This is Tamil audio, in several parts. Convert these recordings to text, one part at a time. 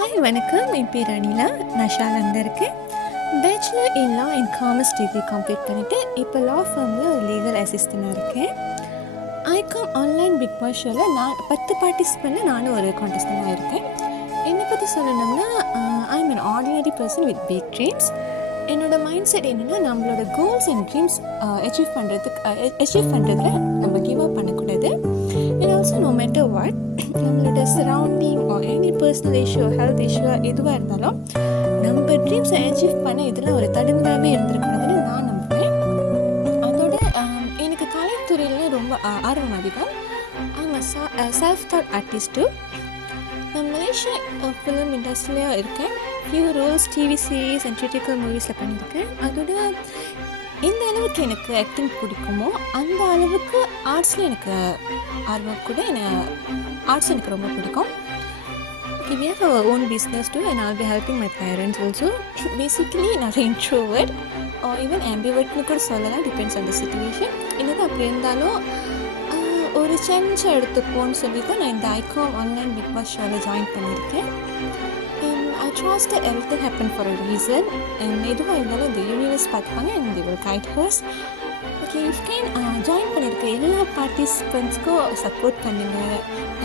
ஹாய் வணக்கம், என் பேர் அனிலா. நான் ஷாலாந்து இருக்கேன். Bachelor in law and commerce degree complete பண்ணிவிட்டு இப்போ லா ஃபார்மில் ஒரு லீகல் அசிஸ்டண்டாக இருக்கேன். ஐகாம் ஆன்லைன் பிக் பாஸ் ஷோவில் நான் 10 பார்ட்டிசிபெண்ட்டில் நானும் ஒரு கான்டெஸ்டண்டாக இருக்கேன். என்னை பற்றி சொல்லணும்னா, I am an ordinary person with big dreams. என்னோடய மைண்ட் செட் என்னென்னா, நம்மளோட கோல்ஸ் அண்ட் ட்ரீம்ஸ் அச்சீவ் பண்ணுறதுல நம்ம கிவ் அப் பண்ணக்கூடாது. And also no matter what, நம்மளோட surrounding any personal issue, health issue எதுவாக இருந்தாலும் நம்ம ட்ரீம்ஸை அச்சீவ் பண்ண இதில் ஒரு தடுங்களாகவே இருந்திருக்கூடாதுன்னு நான் நம்புவேன். அதோட எனக்கு கலைத்துறையில் ரொம்ப ஆர்வம் அதிகம். I'm self taught artist. நான் மலேசியா ஃபிலிம் இண்டஸ்ட்ரியிலையும் இருக்கேன். Few roles TV series and theatre மூவிஸில் பண்ணியிருக்கேன். அதோட எந்த அளவுக்கு எனக்கு ஆக்டிங் பிடிக்குமோ அந்த அளவுக்கு ஆர்ட்ஸில் எனக்கு ஆர்வம் கூட. ஆர்ட்ஸ் எனக்கு ரொம்ப பிடிக்கும். We have our own business too, and I'll be helping my parents also. Basically, நான் introvert or even ambivert கூட சொல்லலாம், depends on the situation. எனக்கு அப்படி இருந்தாலும் ஒரு சான்ஸ் எடுத்துப்போன்னு சொல்லி தான் நான் இந்த ஐகாம் ஆன்லைன் பிக் பாஸ் ஷோவில் ஜாயின் பண்ணியிருக்கேன். And I trust that everything happened for a reason. And எதுவாக இருந்தாலும் இந்த யூனிவர்ஸ் பார்த்துப்பாங்க, and they will guide us. Okay, you can join பண்ணியிருக்க எல்லா பார்ட்டிசிபெண்ட்ஸ்க்கும் சப்போர்ட் பண்ணுங்கள்.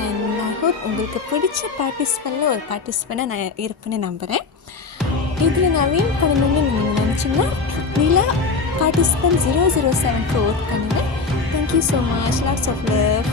அண்ட் ஐ ஹோப் உங்களுக்கு பிடிச்ச பார்ட்டிசிபெண்ட்டில் ஒரு பார்ட்டிசிபெண்ட்டாக நான் இருப்பேன்னு நம்புகிறேன். இதில் நான் வின் பண்ணணும்னு நீங்கள் நினச்சிங்கன்னா நிலா பார்ட்டிசிபெண்ட் 007க்கு ஓட் பண்ணுங்கள். Thank you so much. Lots of love.